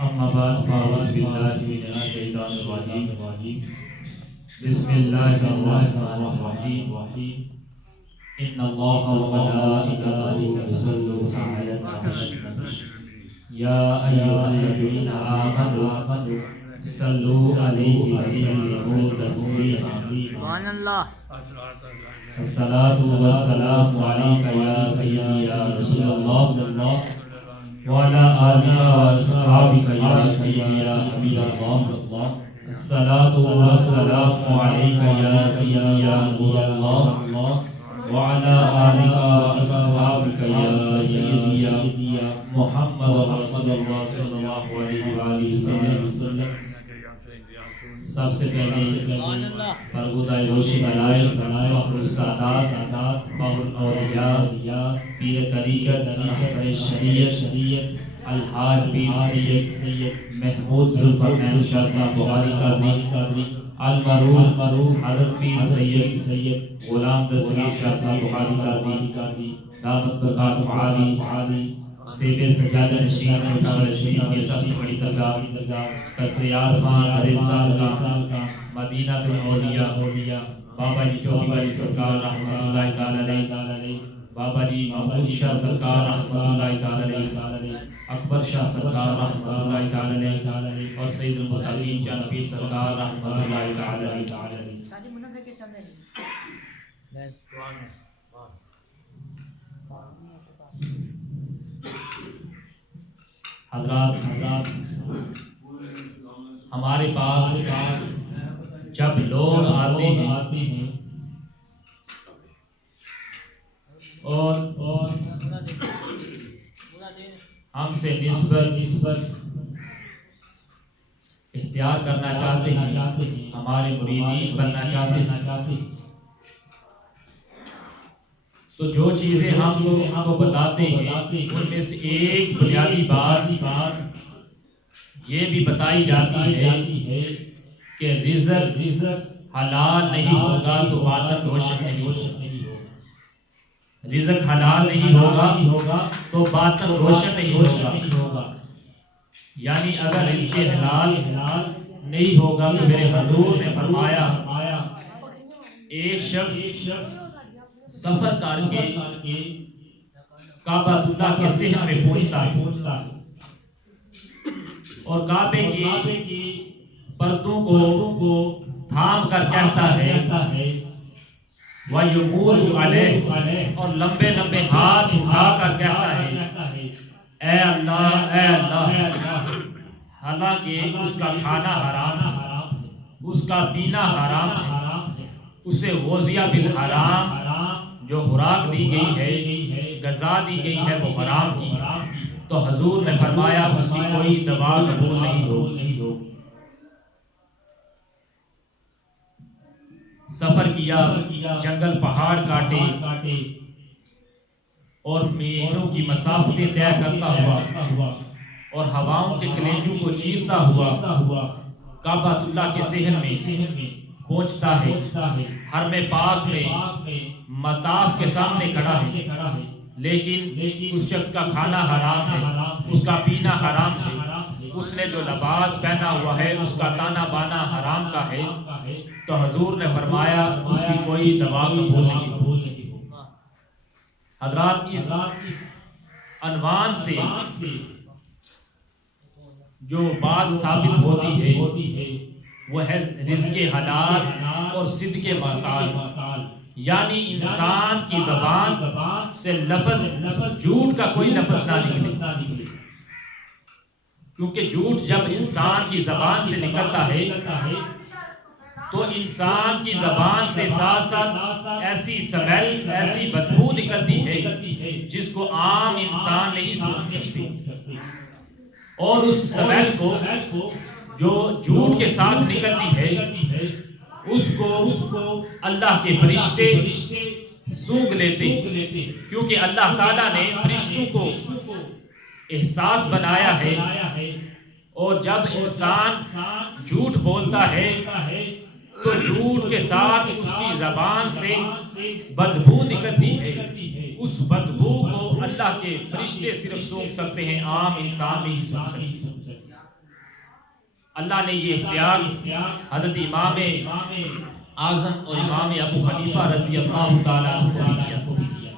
أما بعد فأعوذ بالله من الشيطان الرجيم بسم الله الرحمن الرحيم إن الله وملائكته يصلون على النبي يا أيها الذين آمنوا صلوا عليه وسلموا تسليما سبحان اللہ. الصلاة والسلام عليك يا سيدي يا رسول الله وعلى آلك وأصحابك يا سيدي يا حبيب الله الصلاة والسلام عليك يا سيدي يا نور الله وعلى آلك وأصحابك يا سيدي يا محمد رسول الله صلى الله عليه وآله وسلم. سب سے پہلے فرگودہ روشی بلائے فخر السادات فخر الاولیاء پیر طریقت رہبر شریعت الحاج پیر سید محمود ذوالقرنین شاہ صاحب بخاری قادری المرحوم حضرت پیر سید غلام دستگیر شاہ صاحب بخاری قادری دامت برکاتہم عالی سیب سجادہ نشین مٹاور شریف کی سب سے بڑی درگاہ قصر عارفان در سال کا مدینہ الاولیاء بابا جی ٹوپی والی سرکار رحمۃ اللہ تعالی علیہ بابا جی محمود شاہ سرکار رحمۃ اللہ تعالی علیہ اکبر شاہ سرکار رحمۃ اللہ تعالی علیہ اور سید المتقین جان پیر سرکار رحمۃ اللہ تعالی علیہ. حضرات ہمارے پاس جب لوگ آتے ہیں اور ہم سے نسبت اختیار کرنا چاہتے ہیں، ہمارے مریدین بننا چاہتے ہیں، تو جو چیزیں ہم کو بتاتے ہیں ان میں سے ایک بنیادی بات یہ بھی بتائی جاتی ہے کہ رزق حلال نہیں ہوگا تو باطن روشن نہیں ہوگا. رزق حلال نہیں ہوگا تو باطن روشن نہیں ہوگا. یعنی اگر رزق حلال نہیں ہوگا تو میرے حضور نے فرمایا ایک شخص سفر کر کے کعبہ اللہ کے صحن میں پہنچتا ہے اور کعبے کی پردوں کو تھام کر کہتا ہے وَيَمُودُ عَلَيْهِ اور لمبے لمبے ہاتھ اٹھا کر کہتا ہے اے اللہ. حالانکہ اس کا کھانا حرام ہے، اس کا پینا حرام ہے، اسے غوذیہ بالحرام جو خوراک دی گئی ہے، غذا دی گئی ہے وہ حرام کی. تو حضور نے فرمایا اس کی کوئی دوا قبول نہیں ہو. سفر کیا، جنگل پہاڑ کاٹے اور میلوں کی مسافتیں طے کرتا ہوا اور ہواؤں کے کلیجوں کو چیرتا ہوا کعبہ اللہ کے صحن میں پہنچتا ہے. حرم پاک میں مطاف کے سامنے کھڑا ہے، لیکن اس شخص کا کھانا حرام ہے، اس کا پینا حرام ہے، اس نے جو لباس پہنا ہوا ہے اس کا تانا بانا حرام کا ہے. تو حضور نے فرمایا اس کی کوئی دوا قبول نہیں ہوگی. حضرات اس عنوان سے جو بات ثابت ہوتی ہے وہ ہے رزق حلال اور صدق مقال. یعنی انسان کی زبان سے لفظ جھوٹ کا کوئی لفظ نہ نکلے، کیونکہ جھوٹ جب انسان کی زبان سے نکلتا ہے تو انسان کی زبان سے ساتھ ساتھ ایسی سمیل، ایسی بدبو نکلتی ہے جس کو عام انسان نہیں سوچ سکتے. اور اس سمیل کو جو جھوٹ کے ساتھ نکلتی ہے اس کو اللہ کے فرشتے سونگھ لیتے، کیونکہ اللہ تعالیٰ نے فرشتوں کو احساس بنایا ہے. اور جب انسان جھوٹ بولتا ہے تو جھوٹ کے ساتھ اس کی زبان سے بدبو نکلتی ہے. اس بدبو کو اللہ کے فرشتے صرف سونگھ سکتے ہیں، عام انسان نہیں سونگھ سکتے. اللہ نے یہ اختیار حضرت امام اعظم اور امام ابو حنیفہ رضی اللہ تعالیٰ عنہ کو دیا۔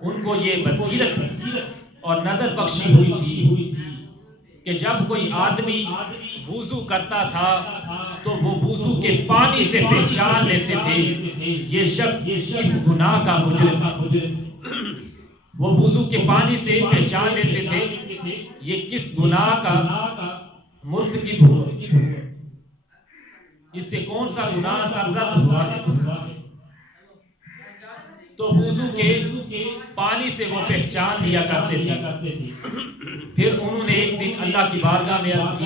ان کو یہ بصیرت اور نظر بخشی ہوئی تھی کہ جب کوئی آدمی وضو کرتا تھا تو وہ وضو کے پانی سے پہچان لیتے تھے یہ شخص کس گناہ کا مجرم ہے۔ وہ وضو کے پانی سے پہچان لیتے تھے یہ کس گناہ کا مرتکب ہوا، اس سے کون سا گناہ سرزد ہوا ہے۔ تو وضو کے پانی سے وہ پہچان لیا کرتے تھے۔ پھر انہوں نے ایک دن اللہ کی بارگاہ میں عرض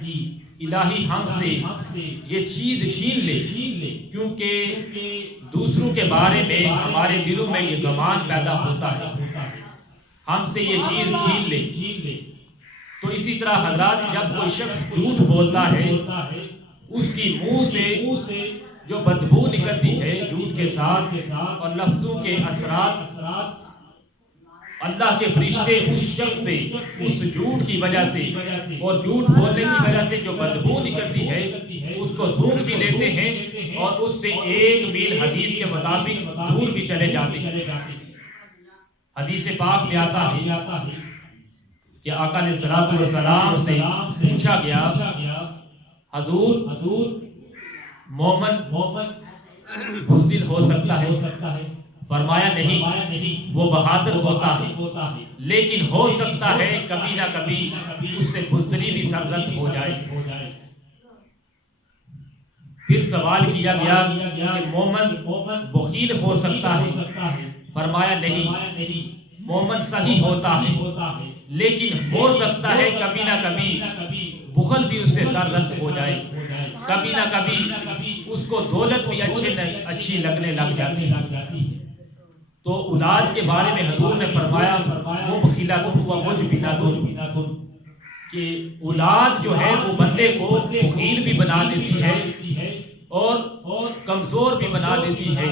کی الہی ہم سے یہ چیز چھین لے، کیونکہ دوسروں کے بارے میں ہمارے دلوں میں یہ گمان پیدا ہوتا ہے، ہم سے یہ چیز چھین لے۔ تو اسی طرح حضرات جب کوئی شخص جھوٹ بولتا ہے اس کی منہ سے جو بدبو نکلتی ہے جھوٹ کے ساتھ اور لفظوں کے اثرات، اللہ کے فرشتے اس شخص سے اس جھوٹ کی وجہ سے اور جھوٹ بولنے کی وجہ سے جو بدبو نکلتی ہے اس کو سونگھ بھی لیتے ہیں اور اس سے 1 میل حدیث کے مطابق دور بھی چلے جاتے ہیں۔ حدیث پاک میں آتا ہے کہ آقا علیہ الصلوۃ والسلام سے پوچھا گیا حضور مومن بزدل ہو سکتا ہے؟ فرمایا نہیں، وہ بہادر ہوتا ہے لیکن ہو سکتا ہے کبھی نہ کبھی اس سے بزدلی بھی سرزد ہو جائے۔ پھر سوال کیا گیا کہ مومن بخیل ہو سکتا ہے؟ فرمایا نہیں، مومن صحیح ہوتا ہے لیکن ہو سکتا ہے کبھی نہ کبھی بخل بھی اس سے سرزد ہو جائے، کبھی نہ کبھی اس کو دولت بھی اچھی لگنے لگ جاتی ہے۔ تو اولاد کے بارے میں حضور نے فرمایا مبخلۃ و مجبنۃ، کہ اولاد جو ہے وہ بندے کو بخیل بھی بنا دیتی ہے اور کمزور بھی بنا دیتی ہے۔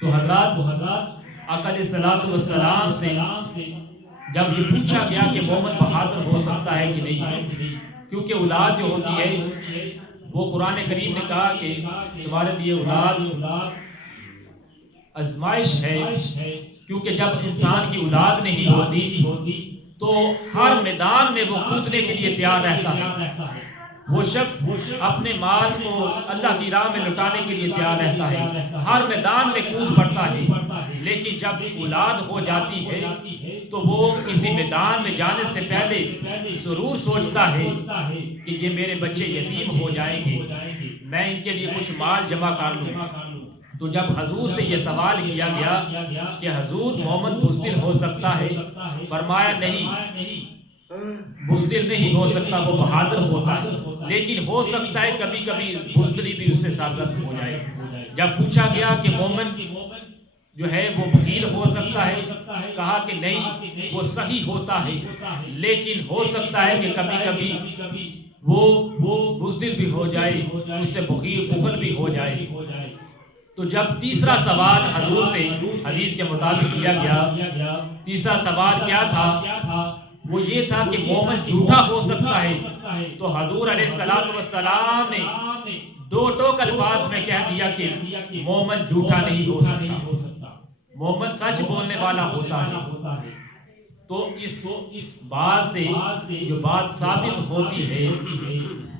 تو حضرات آقا علیہ الصلوۃ والسلام سے جب یہ پوچھا گیا کہ مومن بہادر ہو سکتا ہے کہ نہیں، کیونکہ اولاد جو ہوتی ہے وہ قرآن کریم نے کہا کہ تمہارے لیے اولاد آزمائش ہے، کیونکہ جب انسان کی اولاد نہیں ہوتی تو ہر میدان میں وہ کودنے کے لیے تیار رہتا ہے، وہ شخص اپنے مال کو اللہ کی راہ میں لٹانے کے لیے تیار رہتا ہے، ہر میدان میں کود پڑتا ہے، لیکن جب اولاد ہو جاتی ہے تو وہ کسی میدان میں جانے سے پہلے ضرور سوچتا ہے کہ یہ میرے بچے یتیم ہو جائیں گے، میں ان کے لیے کچھ مال جمع کر لوں۔ تو جب حضور سے یہ سوال کیا گیا کہ حضور مومن بزدل ہو سکتا ہے؟ فرمایا نہیں، بزدل نہیں ہو سکتا، وہ بہادر ہوتا ہے، لیکن ہو سکتا ہے کبھی کبھی بزدلی بھی اس سے سرزد ہو جائے۔ جب پوچھا گیا کہ مومن جو ہے وہ بخیل ہو سکتا ہے؟ کہا کہ نہیں، وہ صحیح ہوتا ہے لیکن ہو سکتا ہے کہ کبھی کبھی وہ بزدل بھی ہو جائے، اس سے بخل بھی ہو جائے۔ تو جب تیسرا سوال حضور سے حدیث کے مطابق کیا گیا، تیسرا سوال کیا تھا؟ وہ یہ تھا کہ مومن جھوٹا ہو سکتا ہے؟ تو حضور علیہ الصلوۃ والسلام نے 2 ٹوک الفاظ میں کہہ دیا کہ مومن جھوٹا نہیں ہو سکتا، مومن سچ بولنے والا ہوتا ہے۔ تو اس بات سے جو بات ثابت ہوتی ہے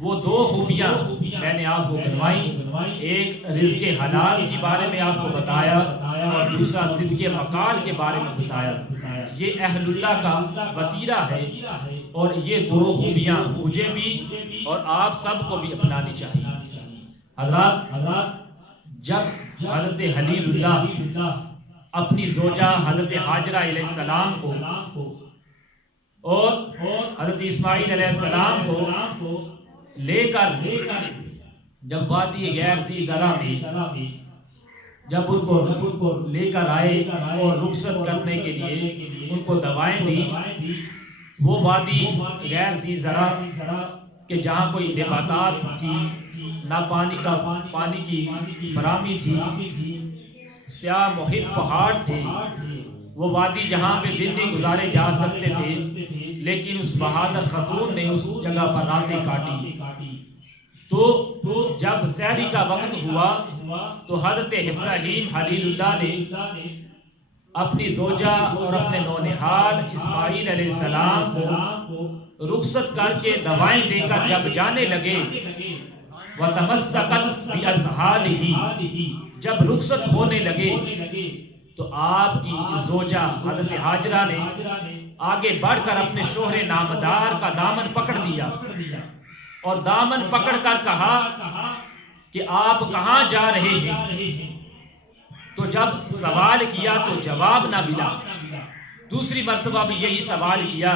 وہ 2 خوبیاں میں نے آپ کو گنوائی، ایک رزق حلال کے بارے میں آپ کو بتایا اور دوسرا صدق مقال کے بارے میں بتایا۔ یہ اہل اللہ کا وتیرہ ہے اور یہ 2 خوبیاں مجھے بھی اور آپ سب کو بھی اپنانی چاہیے۔ حضرات جب حضرت خلیل اللہ اپنی زوجہ حضرت حاجرہ علیہ السلام کو اور حضرت اسماعیل علیہ السلام کو لے کر جب وادی غیر ذی ذرع میں جب ان کو لے کر آئے اور رخصت کرنے کے لیے ان کو دوائیں دی، وہ وادی غیر ذی ذرع کہ جہاں کوئی نباتات تھی، نہ پانی کی فراہمی تھی، سیاہ محیط پہاڑ تھے، وہ وادی جہاں پہ دن نہیں گزارے جا سکتے تھے، لیکن اس بہادر خاتون نے اس جگہ پر راتیں کاٹی۔ تو جب سحری کا وقت ہوا تو حضرت ابراہیم خلیل اللہ نے اپنی زوجہ اور اپنے نونہال اسماعیل علیہ السلام کو رخصت کر کے دوائیں دے کر جب جانے لگے، وَتَمَسَّكَتْ بِأَذْحَالِهِ، جب رخصت ہونے لگے تو آپ کی زوجہ حضرت ہاجرہ نے آگے بڑھ کر اپنے شوہر نامدار کا دامن پکڑ دیا اور دامن پکڑ کر کہا کہ آپ کہاں جا رہے ہیں؟ تو جب سوال کیا تو جواب نہ ملا، دوسری مرتبہ بھی یہی سوال کیا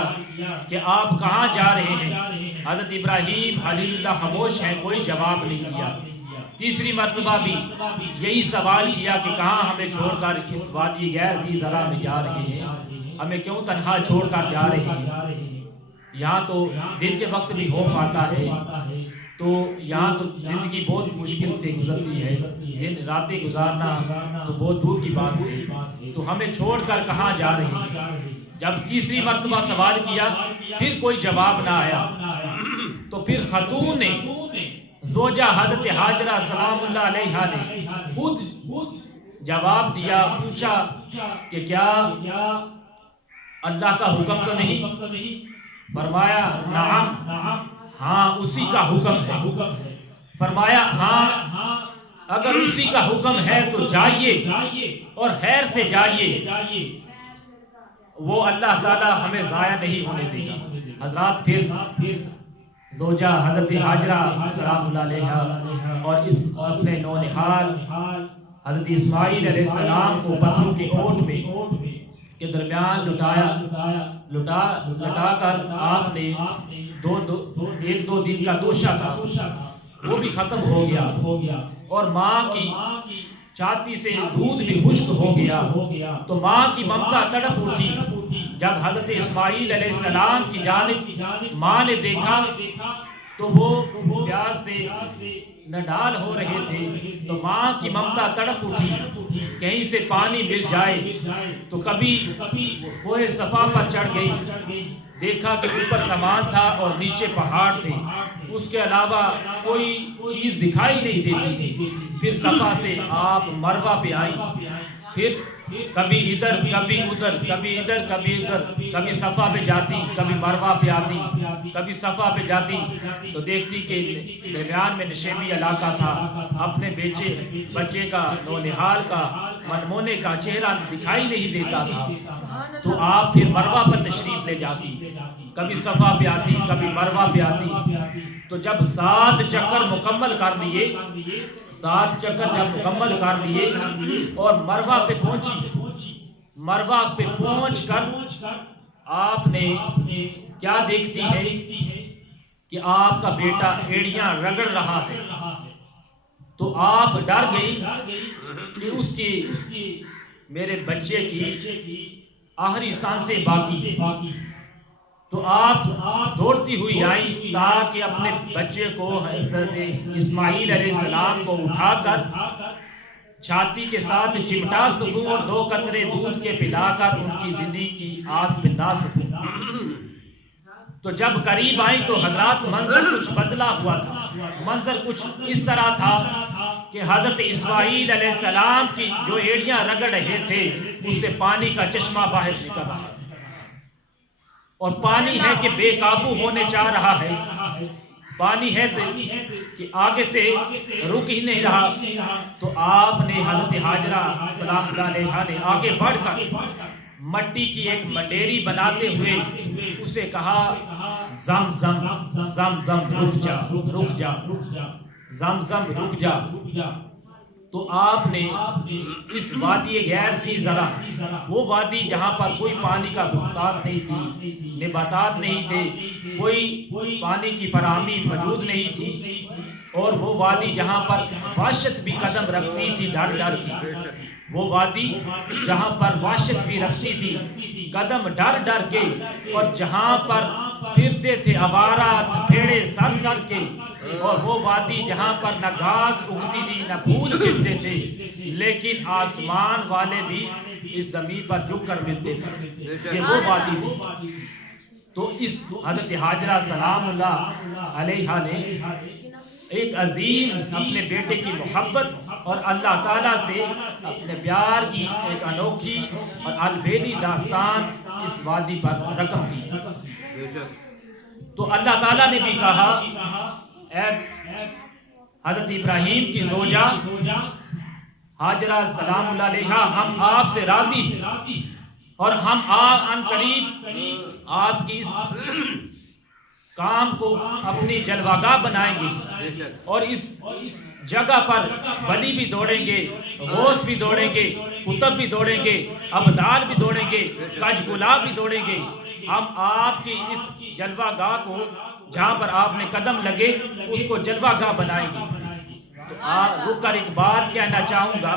کہ آپ کہاں جا رہے ہیں؟ حضرت ابراہیم خلیل اللہ خاموش ہیں، کوئی جواب نہیں دیا۔ تیسری مرتبہ بھی یہی سوال کیا کہ کہاں ہمیں چھوڑ کر اس وادی غیر ذی زرع میں جا رہے ہیں، ہمیں کیوں تنہا چھوڑ کر جا رہے ہیں؟ یہاں تو دن کے وقت بھی خوف آتا ہے، تو یہاں تو زندگی بہت مشکل سے گزرتی ہے، دن راتیں گزارنا تو بہت دور کی بات ہے، تو ہمیں چھوڑ کر کہاں جا رہے ہیں؟ جب تیسری مرتبہ سوال کیا پھر کوئی جواب نہ آیا، تو پھر خاتون نے زوجہ حضرت ہاجرہ سلام اللہ علیہا نے خود جواب دیا، پوچھا کہ کیا اللہ کا حکم تو نہیں؟ فرمایا نعم، ہاں اسی کا حکم ہے۔ فرمایا ہاں اگر اسی کا حکم ہے تو جائیے اور خیر سے جائیے، وہ اللہ تعالی ہمیں ضائع نہیں ہونے دے گا۔ حضرات پھر زوجہ حضرت ہاجرہ سلام اللہ علیہا اور اس اپنے نونہال حضرت اسماعیل علیہ السلام کو پتھروں کی اوٹ میں کے درمیان لٹا کر آپ نے ایک دو دن کا توشہ تھا وہ بھی ختم ہو گیا، اور ماں کی چھاتی سے دودھ بھی خشک ہو گیا، تو ماں کی ممتا تڑپ اٹھی۔ جب حضرت اسماعیل علیہ السلام کی جانب ماں نے دیکھا تو وہ پیاس سے نڈال ہو رہے تھے، تو ماں کی ممتا تڑپ اٹھی، کہیں سے پانی مل جائے۔ تو کبھی کوہ صفا پر چڑھ گئی، دیکھا کہ اوپر سامان تھا اور نیچے پہاڑ تھے، اس کے علاوہ کوئی چیز دکھائی نہیں دیتی تھی۔ پھر صفا سے آپ مروہ پہ آئی، پھر کبھی ادھر کبھی ادھر، کبھی ادھر کبھی ادھر، کبھی صفا پہ جاتی، کبھی مروہ پہ آتی، کبھی صفا پہ جاتی، تو دیکھتی کہ درمیان میں نشیبی علاقہ تھا، اپنے بچے کا نونہال کا منمونے کا چہرہ دکھائی نہیں دیتا تھا، تو آپ پھر مروہ پر تشریف لے جاتی، کبھی صفا پہ آتی کبھی مروہ پہ آتی۔ تو جب 7 چکر مکمل کر لیے، 7 چکر جب مکمل کر لیے اور مروہ پہ پہنچی، مروہ پہ پہنچ کر آپ نے کیا دیکھتی ہے کہ آپ کا بیٹا ایڑیاں رگڑ رہا ہے، تو آپ ڈر گئی کہ اس کی میرے بچے کی آخری سانسیں باقی، تو آپ دوڑتی ہوئی آئی تاکہ اپنے بچے کو حضرت اسماعیل علیہ السلام کو اٹھا کر چھاتی کے ساتھ چمٹا سکوں اور 2 قطرے دودھ کے پلا کر ان کی زندگی کی آس بندھا سکوں۔ تو جب قریب آئی تو حضرات منظر کچھ بدلا ہوا تھا، منظر کچھ اس طرح تھا کہ حضرت اسماعیل علیہ السلام کی جو ایڑیاں رگڑ رہے تھے اس سے پانی کا چشمہ باہر نکل رہا ہے، اور پانی ہے کہ بے قابو ہونے چاہ رہا ہے، پانی ہے کہ آگے سے رک ہی نہیں رہا۔ تو آپ نے حضرت ہاجرہ سلام اللہ علیہا نے آگے بڑھ کر مٹی کی ایک مڈیری بناتے ہوئے اسے کہا زم زم زم زم رک جا رک جا، زم زم رک جا۔ تو آپ نے اس وادی غیر ذی زرع، وہ وادی جہاں پر کوئی پانی کا بحتات نہیں تھی، نباتات نہیں تھے، کوئی پانی کی فراہمی موجود نہیں تھی، اور وہ وادی جہاں پر وحشت بھی قدم رکھتی تھی ڈر ڈر کی، وہ وادی جہاں پر وحشت بھی رکھتی تھی قدم ڈر ڈر کے، اور جہاں پر پھرتے تھے آوارہ تھپیڑے سر سر کے، اور وہ وادی جہاں پر نہ گھاس اگتی تھی نہ پھول کھلتے تھے، لیکن آسمان والے بھی اس زمین پر جھک کر ملتے تھے، یہ وہ وادی تھی۔ تو اس حضرت حاجرہ سلام اللہ علیہا نے ایک عظیم اپنے بیٹے کی محبت اور اللہ تعالیٰ سے اپنے پیار کی ایک انوکھی اور البیلی داستان اس وادی پر رقم کی۔ تو اللہ تعالیٰ نے بھی کہا اے حضرت ابراہیم کی زوجہ حاجرہ سلام اللہ علیہا، ہم آپ سے راضی ہیں اور ہم ان قریب آپ کی اس کام کو اپنی جلوہ گاہ بنائیں گے، اور اس جگہ پر ولی بھی دوڑیں گے، غوث بھی دوڑیں گے، قطب بھی دوڑیں گے، ابدال بھی دوڑیں گے، کج گلاب بھی دوڑیں گے۔ ہم آپ کی اس جلوہ گاہ کو، جہاں پر آپ نے قدم لگے، اس کو جلوہ گاہ بنائیں گے۔ تو رک کر ایک بات کہنا چاہوں گا۔